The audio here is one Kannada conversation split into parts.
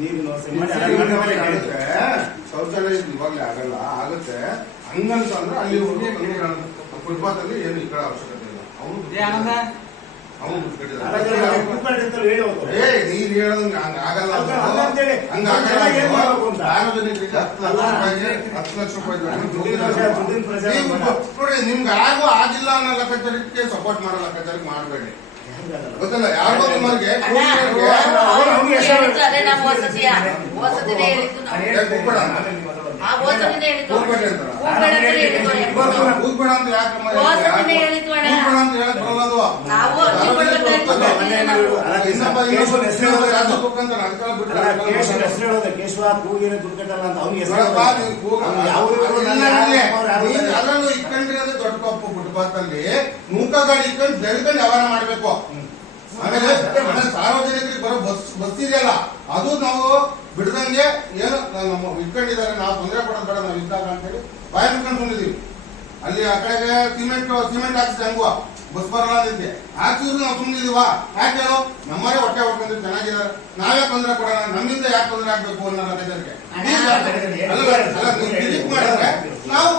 ನೀರಿನ. ಶೌಚಾಲಯ ಇವಾಗಲೇ ಆಗಲ್ಲ ಆಗುತ್ತೆ. ಹಂಗಂತ ಅಂದ್ರೆ ಅಲ್ಲಿ ಫುಟ್ಪಾತ್ ಅಲ್ಲಿ ಏನು ಈ ಕಡೆ ಅವಶ್ಯಕತೆ ಇಲ್ಲ. ಅವನು ಅವನು ಏ ನೀರ್ ಹೇಳೋದಂಗ ಹಂಗ ಆಗಲ್ಲ? ಸಾರ್ವಜನಿಕರಿಗೆ ಹತ್ತು ಲಕ್ಷ ರೂಪಾಯಿಗೆ ಹತ್ತು ಲಕ್ಷ ರೂಪಾಯಿ. ನಿಮ್ಗೆ ಆಗೋ ಆಗಿಲ್ಲ ಅನ್ನೋ ಲೆಕ್ಕಾಚಾರಕ್ಕೆ ಸಪೋರ್ಟ್ ಮಾಡೋ ಲೆಕ್ಕಾಚಾರಕ್ಕೆ ಮಾಡಬೇಡಿ? ಗೊತ್ತಲ್ಲ ಯಾರಿಗೋ ನಿಮ್ಮವ್ರಿಗೆ ಅಣ್ಣ, ಕೂತ್ಕೊಳ್ಳಿ ಅಂತ ಯಾಕಮ್ಮ ಹೇಳಕ್ ಬರಲ್ಲ ಅದು. ಅಲ್ಲ, ಅಲ್ಲ, ದುಡ್ಡು. ಅದರಲ್ಲೂ ಕಪ್ಪು ಫುಟ್ಪಾತಲ್ಲಿ ನೂಕ ಗಾಡಿ ಇಕ್ಕಂಡು ಬೆಳ್ಕೊಂಡು ವ್ಯವಹಾರ ಮಾಡ್ಬೇಕು. ಆಮೇಲೆ ಸಾರ್ವಜನಿಕರಿಗೆ ಬರೋ ಬಸ್ ಬಸ್ ಇದೆಯಲ್ಲ ಅದು ನಾವು ಬಿಡದಂಗೆ ಏನು ನಮ್ಮ ಇಟ್ಕೊಂಡಿದ್ದಾರೆ ನಾವು ತೊಂದರೆ ಕೊಡೋದು ಬೇಡ ನಾವು ಇದ್ದಾಗ ಅಂತೇಳಿ ಬಾಯಿ ಮುಟ್ಕೊಂಡು ಬಂದಿದ್ದೀವಿ. ಅಲ್ಲಿ ಆ ಕಡೆಗೆ ಸಿಮೆಂಟ್ ಸಿಮೆಂಟ್ ಹಾಕ್ಸಿದೆ ಹಂಗುವ ಬಸ್ ಬರಲ್ಲ ಅಂತಿದ್ದೆ ಹಾಕಿದ್ರು ನಾವು ಸುಮ್ಮನಿದೀವ ಯಾಕೆ ಹೇಳು? ನಮ್ಮರೇ ಹೊಟ್ಟೆ ಹೊಡ್ಕೊಂಡು ಚೆನ್ನಾಗಿದ್ದಾರೆ. ನಾವೇ ತೊಂದರೆ ಕೊಡೋಣ ನಮ್ಮಿಂದ ಯಾಕೆ ತೊಂದರೆ ಆಗ್ಬೇಕು ಅನ್ನೋ ರೈತರಿಗೆ ಅಲ್ಲ ಅಲ್ಲ ನೀವು ಡಿಲೀಟ್ ಮಾಡಿದ್ರೆ ನಾವು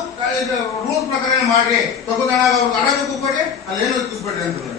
ರೂಲ್ ಪ್ರಕಾರ ಮಾಡ್ರಿ. ತಗೋದಾಗ ಅವ್ರಿಗೆ ಹಣ ಕೊಡಿ ಅಲ್ಲಿ ಏನು ಇಕ್ಕಿಸ್ಬೇಡ್ರಿ ಅಂತಂದ್ರೆ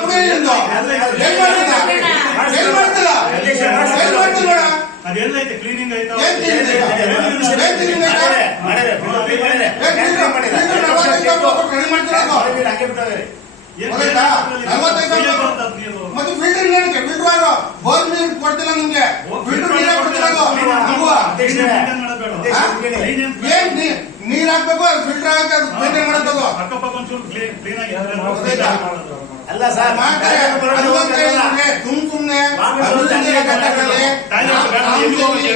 ನೀರು. ಮತ್ತೆ ಫಿಲ್ಟರ್ ಏನಕ್ಕೆ ಫಿಲ್ಟರ್ ಆರು ಬೋರ್ ನೀರು ಕೊಡ್ತಿಲ್ಲ ನಿಮ್ಗೆ. ಫಿಲ್ಟರ್ ನೀರೇ ಏನ್ ನೀ- ನೀರ್ ಹಾಕ್ಬೇಕು ಫಿಲ್ಟರ್ ಆಗಕ್ಕೆ ಅದು ಮೇಂಟೈನ್ ಅಲ್ಲ ಸರ್ ಸುಮ್ ಸುಮ್ನೆ ಅಭಿವೃದ್ಧಿ ಮಾಡೋಣ. ಹೆಣ್ಮಕ್ಳಿಗೆ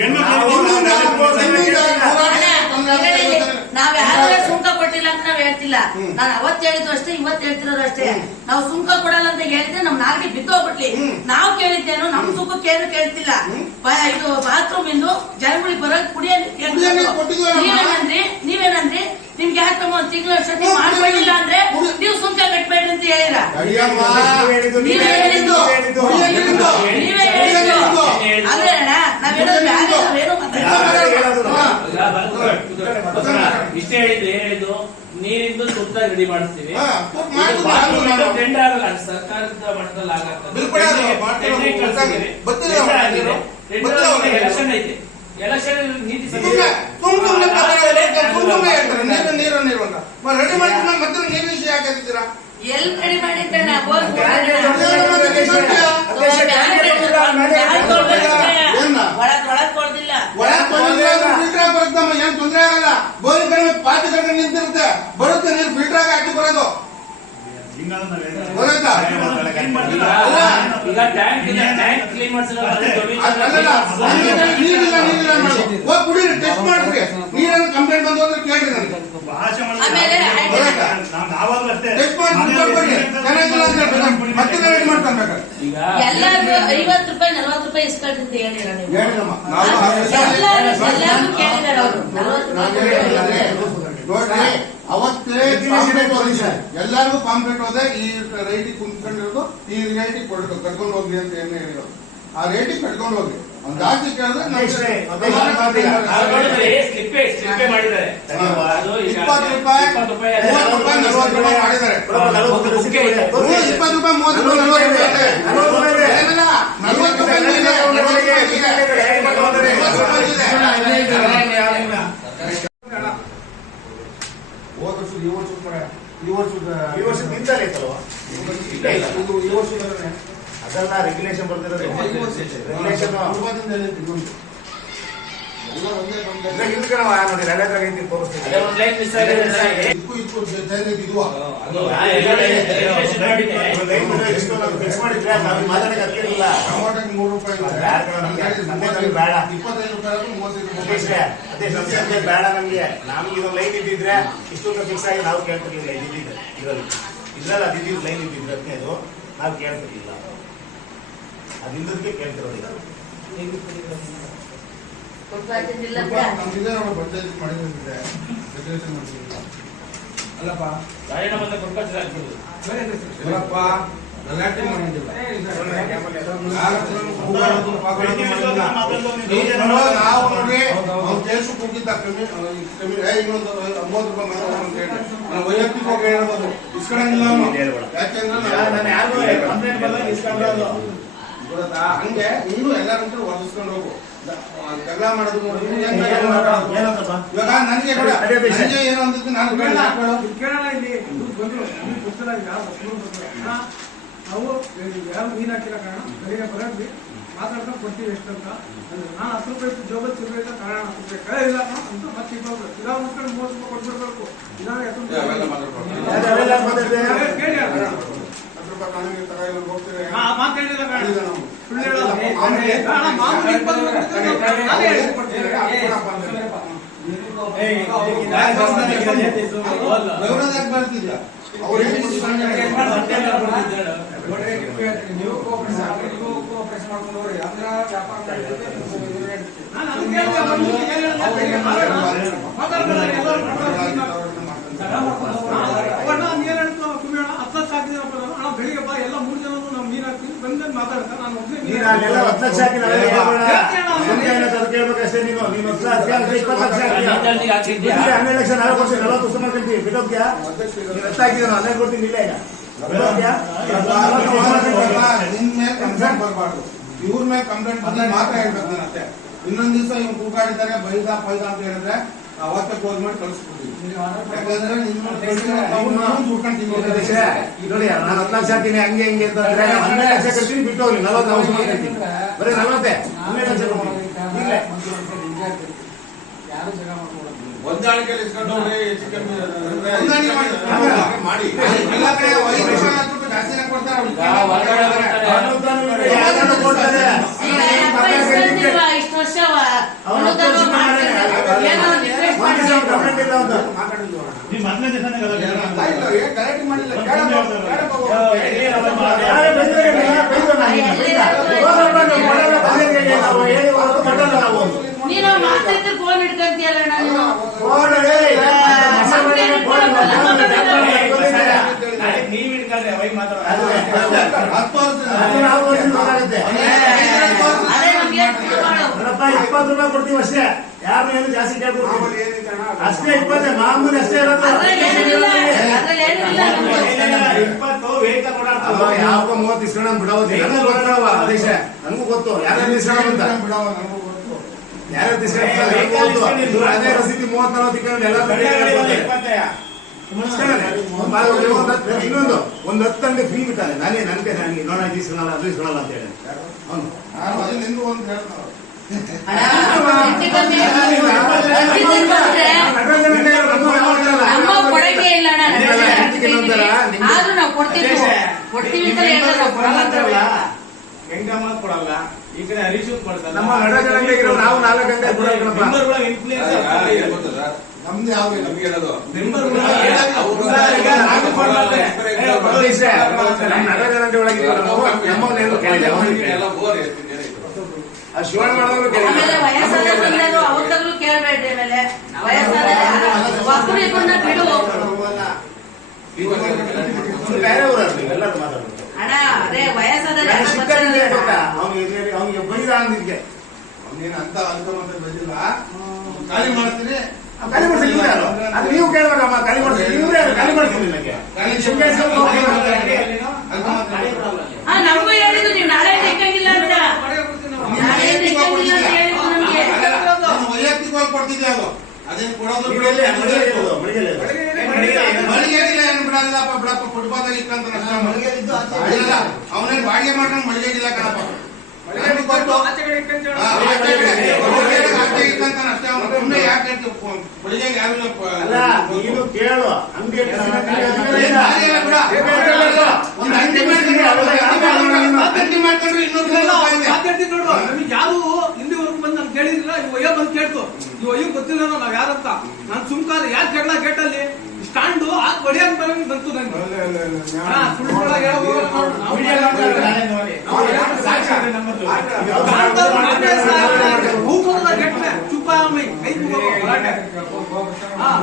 ನಿಮ್ಮಿಂದ ನಾವು ನಿಮ್ಮಿಂದ ಹೋರಾಟ ಅಣ್ಣ, ತೊಂದ್ರೆ ಹೇಳಿ, ಆಗ್ತದೆ. ನಾವ್ ಯಾರು ಸುಂಕ ಕೊಟ್ಟಿಲ್ಲ ಅಂತ ನಾವ್ ಹೇಳ್ತಿಲ್ಲ. ನಾನ್ ಅವತ್ ಹೇಳಿದ್ದು ಅಷ್ಟೇ ಇವತ್ ಹೇಳ್ತಿರೋದು ಅಷ್ಟೇ. ನಾವ್ ಸುಂಕ ಕೊಡಲ್ಲ ಅಂತ ಹೇಳಿದ್ರೆ ನಮ್ ನಾಲ್ಗೆ ಬಿದ್ದೋಗ್ಬಿಟ್ಲಿ. ನಾವ್ ನಾವು ಕೇಳಿದ್ದೇನು ನಮ್ ಸುಖಕ್ಕೆ ಏನು ಕೇಳ್ತಿಲ್ಲ. ಇದು ಬಾತ್ರೂಮ್ ಇಂದು ಜನಗಳಿಗೆ ಬರೋದು ಕುಡಿಯೋದು ನೀವೇನಂದ್ರಿ? ನೀವೇನಂದ್ರಿ? ನಿಮ್ಗೆ ಯಾಕೆ ಒಂದ್ ತಿಂಗಳು ಅಷ್ಟೊತ್ತಿಗೆ ಮಾಡ್ಕೊಂಡಿಲ್ಲ ಮಾಡ್ಕೊಳ್ಳಿಲ್ಲ ಅಂದ್ರೆ ನೀವು ಸುಂಕ ಕಟ್ಬೇಡ್ರಿ ಅಂತ ಹೇಳಿರ. ನೀವೇ ಹೇಳಿದ್ದು, ನೀವೇ ಹೇಳಿದ್ದು, ಅಣ್ಣ ನಾವೇನೋ? ಇಷ್ಟೇ ಹೇಳಿದ್ರೆ ಏನ್ ಹೇಳಿದ್ದು ನೀರಿಂದು ತುರ್ತ ರೆಡಿ ಮಾಡಿಸ್ತೀವಿ ಟೆಂಡರ್ ಆಗಲ್ಲ ಸರ್ಕಾರದ ಮಟ್ಟದಲ್ಲಿ ಆಗಲ್ಲ. ಎಲೆಕ್ಷನ್ ಐತೆ ಎಲೆಕ್ಷನ್ ನೀತಿ ನೀರು ನೀರು ನೀರು ಅಂತ ರೆಡಿ ಮಾಡ್ತೀನಿ ಮತ್ತೆ ನೀರು ವಿಷಯ ಯಾಕೆ ಹಾಕಿದ್ದೀರಾ ಎಲ್ ರೆಡಿ ನಿಂತಿರುತ್ತೆ ಬರುತ್ತೆ ನೀರು ಫಿಲ್ಟರ್ ಆಗಿ ಹಾಕಿ ಬರೋದು. ಕುಡೀರಿ ಟೆಸ್ಟ್ ಮಾಡಿಸ್ರಿ ನೀರೇನು ಕಂಪ್ಲೇಂಟ್ ಬಂದು ಅಂದ್ರೆ ಕೇಳ್ರಿ ನನಗೆ. ಟೆಸ್ಟ್ ಚೆನ್ನಾಗಿಲ್ಲ ಅಂತ ಮತ್ತೆ ರೆಡಿ ಮಾಡ್ತಾನೆ ಬೇಕಾದ್ರೆ. ಈಗ ಐವತ್ತು ರೂಪಾಯಿ ನಲ್ವತ್ತು ರೂಪಾಯಿ ಇಸ್ಕೊಳ್ರಿ ಅಂತ ಹೇಳಿರ ನೀವು ಹೇಳಿದಮ್ಮ ನಾವು ಎಲ್ಲಾರು ಎಲ್ಲಾರು ಕೇಳಿದಾರೆ ಅವರು. ನಲ್ವತ್ತು ನಾನು ರೂಪಾಯಿ ಹೇಳಿದ್ರೆ ನೋಡ್ರಿ ಅವತ್ತೇ ಎಲ್ಲರಿಗೂ ಪಾಂಪ್ಲೆಟ್ ಹೋದೆ ಈ ರೈಟಿಗೆ ಕುಂತ್ಕೊಂಡಿರೋದು ಈ ರೇಟಿಗೆ ಕೊಡ್ಬೇಕು ಕರ್ಕೊಂಡು ಹೋಗ್ರಿ ಅಂತ ಏನು ಹೇಳೋ ಆ ರೇಟಿಗೆ ಕಟ್ಕೊಂಡು ಹೋಗಿ ಒಂದ್ ಜಾಸ್ತಿ ಕೇಳಿದ್ರೆ ಇಪ್ಪತ್ತು ರೂಪಾಯಿ ಇಪ್ಪತ್ತು ರೂಪಾಯಿ ಮೂವತ್ತು ರೂಪಾಯಿ ನಲ್ವತ್ತು ರೂಪಾಯಿ ಮಾಡಿದ್ದಾರೆ. ಇಪ್ಪತ್ತು ರೂಪಾಯಿ ಮೂವತ್ತು ರೂಪಾಯಿ ನಲ್ವತ್ತು ರೂಪಾಯಿ ಇದೆ. ನಲ್ವತ್ತು ರೂಪಾಯಿ ಇದೆ. ಏನಿಲ್ಲ, ನಲ್ವತ್ತು ರೂಪಾಯಿ ಇದೆ, ನಲ್ವತ್ತು ರೂಪಾಯಿ ಇದೆ. ನಲ್ವತ್ತು ರೂಪಾಯಿ ಇದೆ. ಹೋದ ವರ್ಷದ ಈ ವರ್ಷದ ಮಳೆ, ಈ ವರ್ಷದ ಈ ವರ್ಷ ನಿಂತಲ್ಲೇ ಇತ್ತಲ್ವಾ? ಇಲ್ಲ ಇಲ್ಲ ಇದು ಈ ವರ್ಷದಲ್ಲೇ ಅದೆಲ್ಲ ರೆಗ್ಯುಲೇಷನ್ ಬರ್ತಿರೋದು ಈ ವರ್ಷ ಇದೆ. ರೆಗ್ಯುಲೇಷನ್ ಪೂರ್ವದಿಂದ ಏನೈತೆ ಇನ್ನೊಂದು? ಎಲ್ಲ ಒಂದೇ ಬಂದೆ. ಇದ್ರಾಗ ಇದ್ಕೆ ನಾವು ನೋಡಿ ರೈಲ್ವೆ ಐತಿ ತೋರಿಸ್ತೀವಿ ಅದೇ ಒಂದು ಲೈನ್ ಮಿಸ್ ಆಗಿದೆ ಇದಕ್ಕೂ ಇದಕ್ಕೂ ಚೇಂಜ್ ಇದ್ವು ಅದು ರೆಗ್ಯುಲೇಷನ್ ಮಾಡಿದೆ ಒಂದು ಐದು minuit ಮೂರು ರೂಪಾಯಿ ಇದೆ. ಬೇಡ ನಮ್ಗೆ. ನಮ್ಗೆ. ಇಪ್ಪತ್ತೈದು ರೂಪಾಯಿ ಮೂವತ್ತೈದು ಬೇಡ ಇದೊಂದು ಲೈನ್ ಇದ್ದಿದ್ರೆ ಇಷ್ಟೊಂದು ಫಿಕ್ಸ್ ಆಗಿ ನಾವು ಕೇಳ್ತಿರ್ಲಿಲ್ಲ ಇದ್ದಿದ್ದೆ. ಇದರಲ್ಲಿ. ಇದ್ರಲ್ಲಿ ಅದಿದ್ದು ಲೈನ್ ಇದ್ದಿದ್ರೆ ಹದಿನೈದು ನಾವು ಕೇಳ್ತಿರ್ಲಿಲ್ಲ ಅದಿಂದಕ್ಕೆ ಕೇಳ್ತಿರೋದು ಈಗ. ಗೊತ್ತಾಗ್ತಿದ್ದಿಲ್ಲ ನಮ್ಗಿದೆ ನೋಡಿ ಬಡ್ಜೆಟ್ ಮಾಡಿದ್ರೆ ರೆಗ್ಯುಲೇಷನ್ ಕೇಳ್ತಿರೋದು ಅಲ್ಲಪ್ಪ. ರಾಯಣ್ಣ ಬಂದ ಗಲಾಟೆ ಮಾಡಿದ್ದಿಲ್ಲ. ನಾವು. ನೋಡಿ ಅವ್ನು ಕೇಸಕ್ಕೆ ಹೋಗಿದ್ದ ಕಮ್ಮಿ ಕಮ್ಮಿ ಏ, ಇನ್ನೊಂದು ಮೂವತ್ತು ರೂಪಾಯಿ ಮಾತಾಡೋಣ ಅಂತ ಹೇಳಿ ನಾನು ವೈಯಕ್ತಿಕವಾಗಿ ಹೇಳ್ಬೋದು. ಇಸ್ಕೊಳಂಗಿಲ್ಲ ಯಾಕೆಂದ್ರೆ ನಾನು ನಾನು ಯಾರಿಗೂ ಕಂಪ್ಲೇಂಟ್ ಬಂದಾಗ ಇಸ್ಕೊಂಡ್ರು ಗೊತ್ತಾ ಹಂಗೆ ನೀನು ಮಾಡೋದು ನೋಡಿ ನೀನು ಹೆಂಗ್ ಜಗಳ ಮಾಡೋದು? ಇವಾಗ ನನಗೆ ಏನು ಅಂದಿದ್ದು ನಾನು. ಕೇಳೋಣ ಇಲ್ಲಿ. ಬಂದ್ರು ನಮ್ಗೆ ಗೊತ್ತಿಲ್ಲ ಯಾರು. ನಾವು ಮೀನು ಹಾಕಿಲ್ಲ ಕಾರಣ ಬೆಳಿಗ್ಗೆ ಬರೋದ್ವಿ ಮಾತಾಡ್ಕೊಂಡು ಕೊಡ್ತೀವಿ ಎಷ್ಟು ಅಂತ ಅಂದ್ರೆ ನಾನು ಹತ್ತು ರೂಪಾಯಿ ಚಿಲ್ಲರೆ ಇಲ್ಲ ಕಾರಣ ಹತ್ತು ರೂಪಾಯಿ. ಕಳೆ ಇಲ್ಲ ಅಂತ ಮತ್ತೆ ಇಬ್ಬರು ಇಲ್ಲ ಮುಚ್ಕೊಂಡು ಮೂವತ್ತು ರೂಪಾಯಿ ಕೊಟ್ಬಿಡ್ಬೇಕು. ಇಲ್ಲ ಯಾಕಂದ್ರೆ? ಕೇಳಿ ರೂಪಾಯಿ ಕಾಣಿಗೆ ತಗೊಂಡು ಹೋಗ್ತೀರಿ. ನೀವು ಕೋಪರೇಷನ್ ಮಾಡ್ಕೊಂಡು ಹೋಗ್ರಿ ಅಂದ್ರೆ ವ್ಯಾಪಾರ ಮಾಡಿದ್ರೆ ನಾನು ಅದಕ್ಕೆ ಹೇಳ್ದೆ, ಬಂದು ಏನ್ ಹೇಳಿದೆ? ಬೆಳಿಗ್ಗೆ ಮಾತಾಡೋಣ. ಮಾತಾಡ್ಬೇಡ, ಎಲ್ಲರೂ ಮಾತಾಡ್ತೀನಿ. ಅಣ್ಣ ನೀನ್ ಹೇಳ್ತು ಕುಮಿಯಣ್ಣ ಹತ್ತು ಲಕ್ಷ ಹಾಕಿದ್ದೀರಪ್ಪ ನಾನು. ಅಣ್ಣ ಎಲ್ಲ ಮೂರು ಜನ ನಾವು ಮೀನು ಹಾಕ್ತೀವಿ ಬಂದು ಮಾತಾಡ್ತಾರೆ. ನಾನು ಒಬ್ಬನೇ ಹತ್ತು ಲಕ್ಷ ನಾವೆಲ್ಲ ಹೇಳ್ಬೇಡ. ಸುಮ್ನೆ ಏನಂತ ನೀನು. ನೀನು ಹತ್ತು ಲಕ್ಷ ಹಾಕಿ ಇಪ್ಪತ್ತು ಲಕ್ಷ ಹಾಕಿದ್ಯಾ? ಗಂಟಲಿಗೆ ಹಾಕಿದ್ಯಾ? ಮುಂದೆ ಹನ್ನೆರಡು ಲಕ್ಷ ನಾಳೆ ಕೊಡ್ತೀನಿ ನಲವತ್ತು ವರ್ಷ ಮಾಡ್ಕೊಂತೀವಿ ಬಿಡೋದ್ಯಾ ನೀನು ಹತ್ತು ಹಾಕಿದ್ರೆ ನಾನು ಹನ್ನೆರಡು ಕೊಡ್ತೀನಿ ಇಲ್ಲ ಈಗ ಬಿಡೋದ್ಯಾ ನಲವತ್ತು ವರ್ಷ ಮಾಡ್ಕೊಂತೀನಿ. ನಿನ್ ಮೇಲೆ ಕಂಪ್ಲೇಂಟ್ ಬರಬಾರ್ದು ಇವ್ರ ಮೇಲೆ ಕಂಪ್ಲೇಂಟ್ ಬಂದ್ರೆ ಮಾತ್ರ ಹೇಳ್ಬೇಕು ನಾನು ಅಷ್ಟೇ ಇನ್ನೊಂದ್ ದಿವಸ ಇವ್ನು ಕೂಗಾಡಿದ್ದಾರೆ ಬೈದ ಪೈದ ಅಂತ ಹೇಳಿದ್ರೆ ಅವತ್ತೇ ಕ್ಲೋಸ್ ಮಾಡಿ ಕಳಿಸ್ಬಿಡ್ತೀವಿ ನೋಡಿ ನಾನು ಹತ್ತು ಲಕ್ಷ ಹಾಕ್ತೀನಿ ಹಂಗೆ ಹಿಂಗೆ ಅಂತ ಅಂದ್ರೆ ನಾನು ಹನ್ನೆರಡು ಲಕ್ಷ ಕಟ್ತೀನಿ ಬಿಟ್ಟು ಹೋಗ್ಲಿ. ನಲವತ್ತು ಲಕ್ಷ ಮಾಡ್ತೀನಿ ಬರೀ ನಲವತ್ತೆ? ಹನ್ನೆರಡು ಲಕ್ಷ ಹೊಂದಾಣಿಕೆ ಮಾಡಿ. ಎಲ್ಲ ಕಡೆ ಜಾಸ್ತಿನೇ ಕೊಡ್ತಾರೆ. ವರ್ಷ ನಾನು ಮಾತಾಡಿದ್ರೆ ಫೋನ್ ಬಂದಿದ್ದಾರೆ. ನೀವ್ ಹಿಡ್ಕೊಂಡ್ರೆ ಅವಾಗ ಮಾತಾಡೋಣ ಇಪ್ಪತ್ತು ರೂಪಾಯಿ ಕೊಡ್ತೀವಿ ಅಷ್ಟೇ. ಯಾರು ಏನು ಜಾಸ್ತಿ ಅಷ್ಟೇ ಇಪ್ಪತ್ತೇ ಮಾಮೂಲಿ ಅಷ್ಟೇ ಇರೋದು. ಇಪ್ಪತ್ತು ಮೂವತ್ತು ಇಸ್ಕೊಂಡ್ ಬಿಡೋದು. ನನಗೂ ಗೊತ್ತವ ಅಧ್ಯಕ್ಷ ನನಗೂ ಗೊತ್ತು. ಯಾರ್ಯಾರು ಇಸ್ಕೊಂಡ್ ಅಂತ ಬಿಡವ, ನನಗೂ ಗೊತ್ತು. ಯಾರ್ಯಾರು ಗೊತ್ತು ಅದೇ ರಸೀತಿ ಮೂವತ್ತು ನಲವತ್ತು ಇಸ್ಕೊಂಡು ಎಲ್ಲ ಇನ್ನೊಂದು ಒಂದು ಹತ್ತು ಅಂಗಡಿ ಫ್ರೀ ಬಿಟ್ಟಾನೆ ನಾನೇ ನನ್ಗೆ ನನಗೆ ನೋಡ ಇದು ಇಸ್ಕೊಳಲ್ಲ ಅದು ಇಸ್ಕೊಳಲ್ಲ ಅಂತ ಹೇಳಿ ಅವನು ನಾನು ಅದು ನಿಂದು ಒಂದು ಕೊಡಲ್ಲ. ಹೆಂಗಮ್ಮ ಕೊಡಲ್ಲ ಈ ಕಡೆ ಹರೀಶ್ ನಮ್ಮ ನಡಜ ಅಂಗಡಿಗಿರೋ ನಾವು ನಾಲ್ಕು ಗಂಟೆ ಇನ್ಫ್ಲೂಯೆನ್ಸ್ ನಮ್ದು ಯಾವ್ದು ನಮ್ಗೆ ಹೇಳೋದು. ಶಿವಣ್ಣ ಮಾಡೋರು ಆಮೇಲೆ ಕೇಳಿಲ್ಲ ವಯಸ್ಸಾದವ್ರು ಅವತ್ತಾಗ್ಲೂ ಕೇಳ್ಬೇಡ್ರಿ ಆಮೇಲೆ. ವಯಸ್ಸಾದ ಒಬ್ಬರು ಬಿಡು. ಬೇರೆ ಎಲ್ಲರೂ ಮಾತಾಡೋದು ಅಣ್ಣ ಅದೇ ವಯಸ್ಸಾದ ಅವನಿಗೆ ಅವನಿಗೆ ಬೈದ ಅಂದಿದ್ಕೆ ಅವ್ನೇನು ಅಂತ ಅಂತವಂತ ಬಂದಿಲ್ಲ. ಖಾಲಿ ಮಾಡ್ತೀನಿ. ಖಾಲಿ ಮಾಡ್ಸಿ ಇವ್ರೇ ಯಾರು? ಅದು ನೀವು ಕೇಳಬೇಕಮ್ಮ ಖಾಲಿ ಮಾಡ್ಸಿ ಇವ್ರೇ ಯಾರು? ಖಾಲಿ ನಮಗೂ ಹೇಳಿದ್ರು ನೀವು ನಾಳೆ ಅಂತ. ವೈಯಕ್ತಿಕವಾಗಿ ಕೊಡ್ತಿದ್ದೆ ಅದು? ಅದೇನು ಕೊಡೋದು ಬಿಡಲಿ. ಮಳಿಗೆಗಿಲ್ಲ ಏನು ಬಿಡಲ್ಲಪ್ಪ ಬಿಡಪ್ಪ ನಷ್ಟ. ಇಲ್ಲ ಅವನೇನು ಬಾಡಿಗೆ ಮಾಡ್ಕೊಂಡು ಮಳಿಗೆಗಿಲ್ಲ ಕಣಪ್ಪ. ಯಾರು ನೀನು ಕೇಳು ಯಾರು ಯಾರು ಇಲ್ಲಿವರೆಗೂ ಬಂದು ನಾನು ಕೇಳಿದಿಲ್ಲ ಈ ಒಯ್ಯ ಬಂದು ಕೇಳ್ತು ಈ ಅಯ್ಯೋ ಗೊತ್ತಿಲ್ಲ ನಾವ್ ಯಾರಂತ ನಾನು ಸುಮ್ಕಾರ ಯಾಕೆ ಜಗಳ ಗೇಟಲ್ಲಿ ಸ್ಟ್ಯಾಂಡು ಹಾಕಿ ಅಂತ ಬರಂಗ್ ಬಂತು ನಂಗೆ ಹಾ, ಸುಳ್ಳು ಹೋಗಲ್ಲ ನಾವು. ನಾವು. ಕೂತ್ಕೊಳ್ಳೋದ. ಚುಪ್ಪ ಕೈ. ಹಾ. ಆ,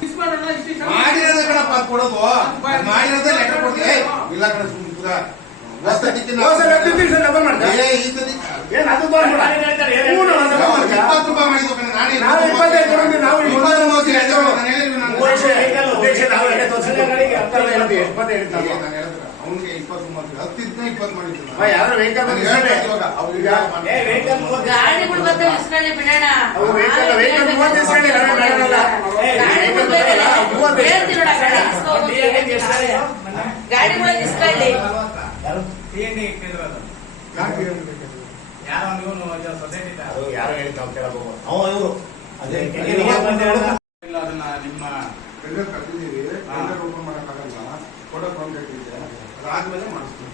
ಮಿಸ್ ಮಾಡೋಣ. ಮಾಡಿರೋದೇ ಕಣಪ್ಪ ಅದ್ ಕೊಡೋದು ಮಾಡಿರೋದೇ ಲೆಟರ್ ಕೊಡ್ತೀವಿ ಏಯ್, ಇಲ್ಲ ಕಣ ಸುಮ್ನೆ ಹೊಸದಕ್ಕೆ ನಾವು- ಹೋದ ಸಲ ತಿಂದಿದ್ದು ಸಲ ಡಬಲ್ ಮಾಡ್ದೆ. ಏ, ಈ ಸತಿ ಏನ್ ಅದು ತೋರ್ಸ್ಬಿಡ. ನಾನೇನ್ ಹೇಳ್ತಾರೆ, ಏನ್ ಹ್ಞೂ, ಹೇಳ್ತಾರೆ? ನಾವು ಡಬಲ್ ಮಾಡ್ದೆ. ಇಪ್ಪತ್ತು ರೂಪಾಯಿ ಮಾಡಿದ್ದು ನಾನೇ ನಾವು ಇಪ್ಪತ್ತೈದು ತಗೊಂಡ್ವಿ, ನಾವು ಇಪ್ಪತ್ತು ಮೂವತ್ತು ಅವ್ನಿಗೆ ಇಪ್ಪತ್ತು ಮೂವತ್ತು ಹತ್ತಿದ್ನ ಇಪ್ಪತ್ತು ಮಾಡಿದ್ದು ಯಾರೋ ವೆಹಿಕಲ್ ವೆಹಿಕಲ್ ಮೂವತ್ತು ಗಾಡಿ ಯಾರು ಹೇಳಿದ್ ನಾವು ಕೇಳಬಹುದು. ಅವ ಇವರು. ಅದೇ ಇಲ್ಲ ಅದನ್ನ ನಿಮ್ಮ ಟೆಂಡರ್ ಕಟ್ಟಿದ್ದೀವಿ. ಟೆಂಡರ್ ಓಪನ್ ಮಾಡೋಕ್ಕಾಗಲ್ಲ. ಕೊಡೋ ಕಾಂಟ್ರಾಕ್ಟ್ ಇದೆ ಅದಾದ್ಮೇಲೆ ಮಾಡಿಸ್ತೀವಿ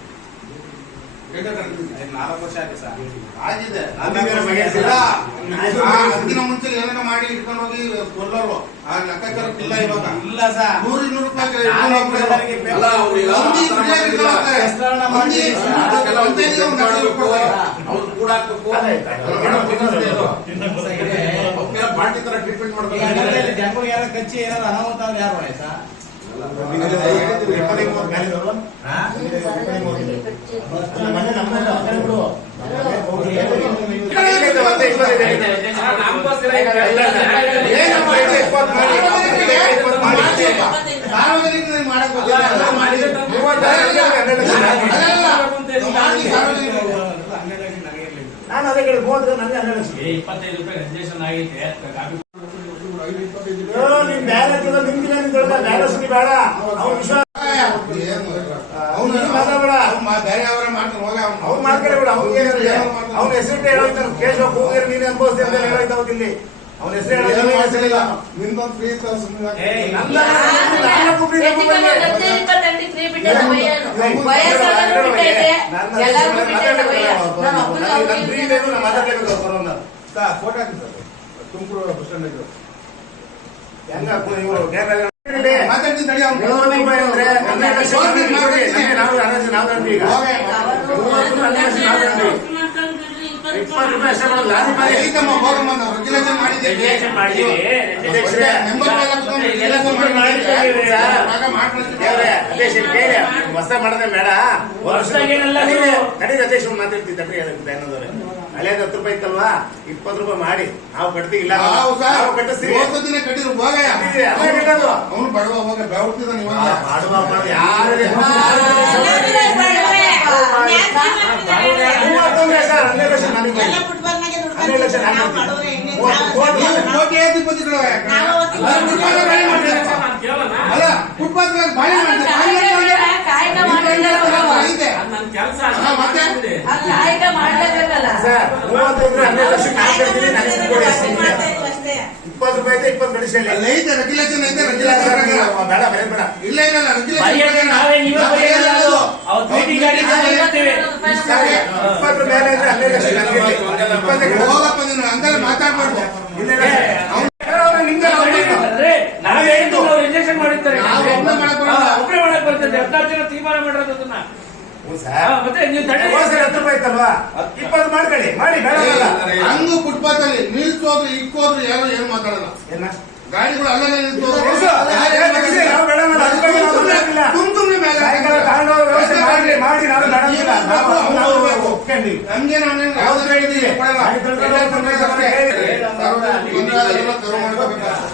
ನಾಲ್ಕು ವರ್ಷ ಸರ್ ಆಗಿದೆ ಬಗೆಹರಿಸಿಲ್ಲ? ಅದಕ್ಕಿಂತ ಮುಂಚೆ ಏನಾರ ಮಾಡಿ ಇಟ್ಕೊಂಡು ಹೋಗಿ ಕೊಲ್ಲರು ಆ ಲೆಕ್ಕಾಚಾರಕ್ಕೆ ಇಲ್ಲ ಇವಾಗ ಇಲ್ಲ ಸರ್ ನೂರು ಇನ್ನೂರು ರೂಪಾಯಿ ನಾನು ಇಟ್ಕೊಂಡು ಹೋಗ್ಬಿಡೋರು. ಒಬ್ಬರಿಗೆ ಅಲ್ಲ, ಅವ್ರಿಗೆ ಮಂದಿ ಫ್ರೀಯಾಗಿ ಇಟ್ಕೊಂಡು ಹೋಗ್ತಾರೆ. ಹೆಸರನ್ನ ಮಂದಿ ಮಾಡಿ ಅದಕ್ಕೆಲ್ಲ ಪಂಚಾಯ್ತಿಗೆ ಒಂದು ಲಕ್ಷ ರೂಪಾಯಿ ಕೊಡ್ತಾರೆ. ಅವ್ರು ಕೂಡ ಹಾಕ್ಬೇಕು ಅದೇ, ಏನೋ business ಇದೆ ಇದು. ಇದೆ. ಅವ್ಕೆಲ್ಲ ಬಾಟಿ ತರ ಟ್ರೀಟ್ಮೆಂಟ್ ಮಾಡ್ತಾರೆ ಮಾಡ್ಬೇಕು ಯಾರು ಕಚ್ಚಿ ಏನಾದ್ರು ಅನಾಹುತ ಯಾರು ಹೊಣೆ ಸರ್ ಆಗಿದೆ. ನಾನು ಅದೇ ಕಡೆ ಹೋದ್ರೆ ನನಗೆ ಹನ್ನೆರಡು ಇಪ್ಪತ್ತೈದು ರೂಪಾಯಿ ರಿಜಿಸ್ಟ್ರೇಷನ್ ಆಗೈತೆ ಬ್ಯಾರೆ ನಿಮ್ಗಿಲ್ಲ ಬ್ಯಾರೆ ಸುದ್ದಿ ಬೇಡ. ಅವ್ನ ವಿಶ್ವಾಸ ಮಾತಾಡ್ಬೇಡ. ಬೇರೆ ಅವರೇ ಮಾಡ್ತಾರೆ ಹೋಗಿ ಅವ್ನು ಅವ್ನು ಮಾಡ್ಕೊಳ್ಳಿ ಅವ್ನು ಏನಿದೆ ಅವ್ನ ಹೆಸರು ಹೇಳೋಯ್ತಾನ. ಕೇಶವ ಹೋಗಿರ ನೀನು ಅಂತ ಇಲ್ಲಿ. ಅವ್ನ ಹೆಸರು. ನಿಂದೊಂದು ಫ್ರೀ ಇತ್ತು ಸುಮ್ಮನೆ ಫೋಟೋ ತುಮಕೂರು ಬಸ್ ಸ್ಟ್ಯಾಂಡ್ ಇಪ್ಪತ್ತು ರೂಪಾಯಿ ಅಷ್ಟೇ ಹೊಸ ಮಾಡದೆ ಬೇಡ. ನಡೀರಿ ಅಧ್ಯಕ್ಷ ಮಾತಾಡ್ತಿದ್ದೆ ಅಲ್ಲೇದು ಹತ್ತು ರೂಪಾಯಿ ಇತ್ತಲ್ವಾ ಇಪ್ಪತ್ತು ರೂಪಾಯಿ ಮಾಡಿ ನಾವು ಕಟ್ತೀವಿ ಇಲ್ಲ ನಾವು ಸರ್, ನಾವು ಕಟ್ಟಿಸ್ತೀವಿ ಸತಿನೇ ಕಟ್ಟಿದ್ರು, ಹೋಗಯ್ಯ. ಅವ್ನು ಬಡವ ಹೋಗ ನಾವು ಫುಟ್ಬಾಲ್ ಬಾಳಿ ಮಾಡ್ತಾರೆ. ಕಾಯಕ ಮಾಡ್ಲೇಬೇಕಲ್ಲ ಇಪ್ಪತ್ತು ರೂಪಾಯಿ ಐತೆ ಇಪ್ಪತ್ತು ಕಡಿಸಲಿ ಅಲ್ಲಿ ಐತೆ ರೆಗ್ಯುಲೇಷನ್ ಐತೆ ಇಲ್ಲ ರೆಗ್ಯುಲೇಷನ್ ಸರ್ ಬೇಡ ಬೇಡ ಬೇಡ. ಇಲ್ಲ ಇಲ್ಲ ಇಪ್ಪತ್ತು ಮೇಲೆ ಅಂದ್ರೆ ಹನ್ನೆರಡು ಲಕ್ಷ ಹಂಗಲ್ಲ ಮಾತಾಡ್ಬಾರ್ದು. ಇಲ್ಲ, ಹದಿನಾರು ಜನ ತೀರ್ಮಾನ ಮಾಡಿರೋದು ಅದನ್ನ. ಮತ್ತೆ ಹತ್ತು ರೂಪಾಯಿ ಮಾಡಿ ಬೇಡ ಯಾರು ಏನು ಯಾವ್ದು